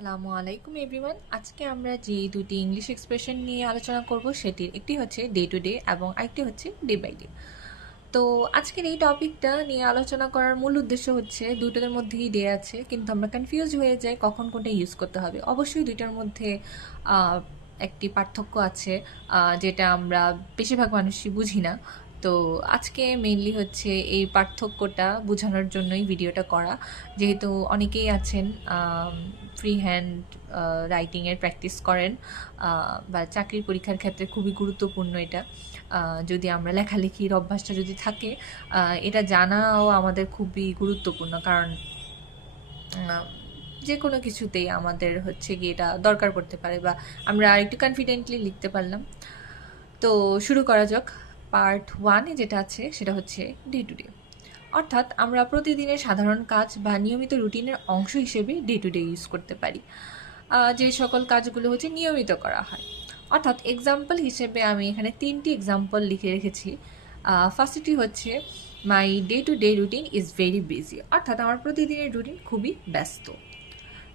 আসসালামু আলাইকুম এভরিওয়ান। আজকে আমরা যে দুটি ইংলিশ এক্সপ্রেশন নিয়ে আলোচনা করব সেটির একটি হচ্ছে ডে টু ডে এবং আরেকটি হচ্ছে ডে বাই ডে। তো আজকের এই টপিকটা নিয়ে আলোচনা করার মূল উদ্দেশ্য হচ্ছে দুটোদের মধ্যেই ডে আছে, কিন্তু আমরা কনফিউজ হয়ে যাই কখন কোনটা ইউজ করতে হবে। অবশ্যই দুইটার মধ্যে আহ, একটি পার্থক্য আছে, যেটা আমরা বেশিরভাগ মানুষই বুঝি না। তো আজকে মেইনলি হচ্ছে এই পার্থক্যটা বোঝানোর জন্যই ভিডিওটা করা, যেহেতু অনেকেই আছেন ফ্রি হ্যান্ড রাইটিংয়ের প্র্যাকটিস করেন, বা চাকরির পরীক্ষার ক্ষেত্রে খুবই গুরুত্বপূর্ণ এটা। যদি আমরা লেখালেখির অভ্যাসটা যদি থাকে, এটা জানাও আমাদের খুবই গুরুত্বপূর্ণ, কারণ আহ, যে কোনো কিছুতেই আমাদের হচ্ছে গিয়ে এটা দরকার পড়তে পারে, বা আমরা একটু কনফিডেন্টলি লিখতে পারলাম। তো শুরু করা যাক। পার্ট ওয়ানে যেটা আছে সেটা হচ্ছে ডে টু ডে, অর্থাৎ আমরা প্রতিদিনের সাধারণ কাজ বা নিয়মিত রুটিনের অংশ হিসেবে ডে টু ডে ইউজ করতে পারি, যে সকল কাজগুলো হচ্ছে নিয়মিত করা হয়। অর্থাৎ এক্সাম্পল হিসেবে আমি এখানে 3টি এক্সাম্পল লিখে রেখেছি। ফার্স্টটি হচ্ছে my day to day routine is very busy, অর্থাৎ আমার প্রতিদিনের রুটিন খুবই ব্যস্ত।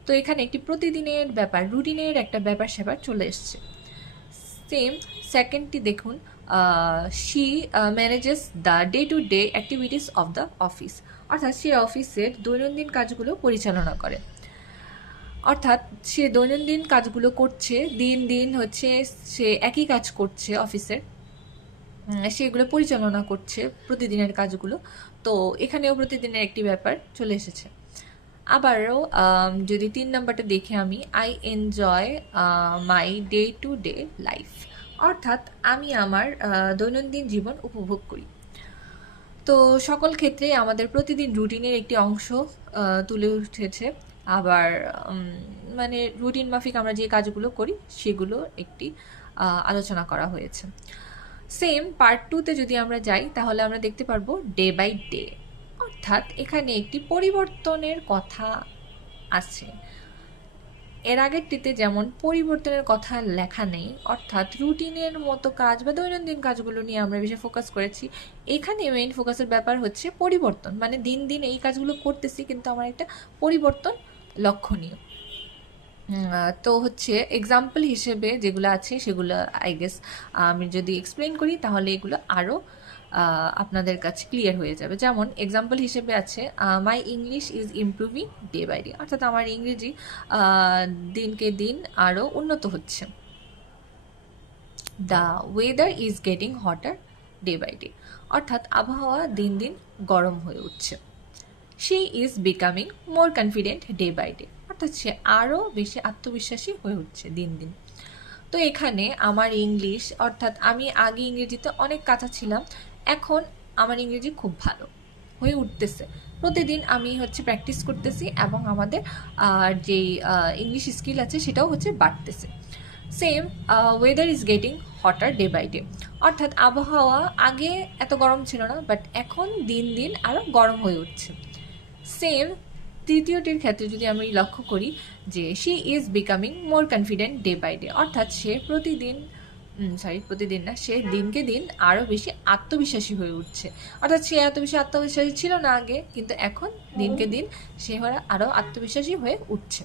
তো এখানে একটি প্রতিদিনের ব্যাপার, রুটিনের একটা ব্যাপার স্যাপার চলে এসছে। সেম সেকেন্ডটি দেখুন, she manages the day to day activities of the office, অর্থাৎ সে অফিসের দৈনন্দিন কাজগুলো পরিচালনা করে। অর্থাৎ সে দৈনন্দিন কাজগুলো করছে, দিন দিন হচ্ছে সে একই কাজ করছে অফিসের, সেগুলো পরিচালনা করছে প্রতিদিনের কাজগুলো। তো এখানেও প্রতিদিনের একটি ব্যাপার চলে এসেছে। আবারও যদি 3 নম্বরটা দেখে আমি, I enjoy my day to day life, অর্থাৎ আমি আমার দৈনন্দিন জীবন উপভোগ করি। তো সকল ক্ষেত্রে আমাদের প্রতিদিন রুটিনের একটি অংশ তুলে উঠেছে। আবার মানে রুটিন মাফিক আমরা যে কাজগুলো করি সেগুলো একটি আলোচনা করা হয়েছে। সেম পার্ট টুতে যদি আমরা যাই তাহলে আমরা দেখতে পারবো ডে বাই ডে, অর্থাৎ এখানে একটি পরিবর্তনের কথা আছে। এর আগেরটিতে যেমন পরিবর্তনের কথা লেখা নেই, অর্থাৎ রুটিনের মতো কাজ বা দৈনন্দিন কাজগুলো নিয়ে আমরা বেশি ফোকাস করেছি। এখানে মেইন ফোকাসের ব্যাপার হচ্ছে পরিবর্তন, মানে দিন দিন এই কাজগুলো করতেছি কিন্তু আমার একটা পরিবর্তন লক্ষণীয়। তো হচ্ছে এক্সাম্পল হিসেবে যেগুলো আছে সেগুলো আই গেস আমি যদি এক্সপ্লেন করি তাহলে এগুলো আরও আপনাদের কাছে ক্লিয়ার হয়ে যাবে। যেমন এক্সাম্পল হিসেবে আছে, my English is improving day by day, অর্থাৎ আমার ইংরেজি দিনকে দিন আরও উন্নত হচ্ছে। The weather is getting hotter day by day, অর্থাৎ আবহাওয়া দিন দিন গরম হয়ে উঠছে। She is becoming more confident day by day, অর্থাৎ সে আরও বেশি আত্মবিশ্বাসী হয়ে উঠছে দিন দিন। তো এখানে আমার ইংলিশ, অর্থাৎ আমি আগে ইংরেজিতে অনেক কাঁচা ছিলাম, এখন আমার ইংরেজি খুব ভালো হয়ে উঠতেছে। প্রতিদিন আমি হচ্ছে প্র্যাকটিস করতেছি এবং আমাদের যেই ইংলিশ স্কিল আছে সেটাও হচ্ছে বাড়তেছে। Same weather is getting hotter day by day, অর্থাৎ আবহাওয়া আগে এত গরম ছিল না, বাট এখন দিন দিন আরও গরম হয়ে উঠছে। সেম তৃতীয়টির ক্ষেত্রে যদি আমি লক্ষ্য করি যে she is becoming more confident day by day, অর্থাৎ সে প্রতিদিন না, সে দিনকে দিন আরও বেশি আত্মবিশ্বাসী হয়ে উঠছে। অর্থাৎ সে এত বেশি আত্মবিশ্বাসী ছিল না আগে, কিন্তু এখন দিনকে দিন সে আরও আত্মবিশ্বাসী হয়ে উঠছে।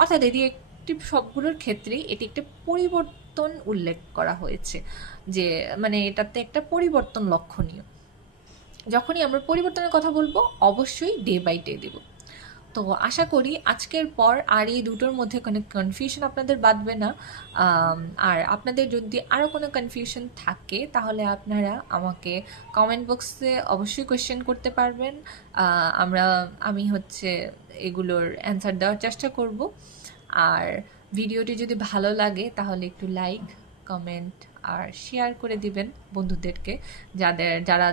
অর্থাৎ এটি একটি সবগুলোর ক্ষেত্রেই এটি একটা পরিবর্তন উল্লেখ করা হয়েছে, যে মানে এটাতে একটা পরিবর্তন লক্ষণীয়। যখনই আমরা পরিবর্তনের কথা বলবো অবশ্যই ডে বাই ডে দেব। তো আশা করি আজকের পর আর এই দুটোর মধ্যে কোনো কনফিউশন আপনাদের বাঁধবে না। আর আপনাদের যদি আরও কোনো কনফিউশন থাকে তাহলে আপনারা আমাকে কমেন্ট বক্সে অবশ্যই কোয়েশ্চেন করতে পারবেন। আমি হচ্ছে এগুলোর অ্যান্সার দেওয়ার চেষ্টা করব। আর ভিডিওটি যদি ভালো লাগে তাহলে একটু লাইক, কমেন্ট আর শেয়ার করে দিবেন বন্ধুদেরকে, যারা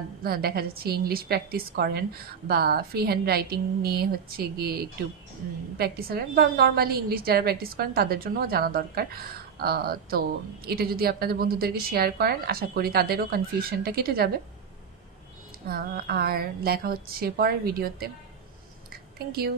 দেখা যাচ্ছে ইংলিশ প্র্যাকটিস করেন বা ফ্রি হ্যান্ড রাইটিং নিয়ে হচ্ছে গিয়ে একটু প্র্যাকটিস করেন, বা নর্মালি ইংলিশ যারা প্র্যাকটিস করেন তাদের জন্যও জানা দরকার। তো এটা যদি আপনাদের বন্ধুদেরকে শেয়ার করেন আশা করি তাদেরও কনফিউশনটা কেটে যাবে। আর লেখা হচ্ছে পরের ভিডিওতে। Thank you.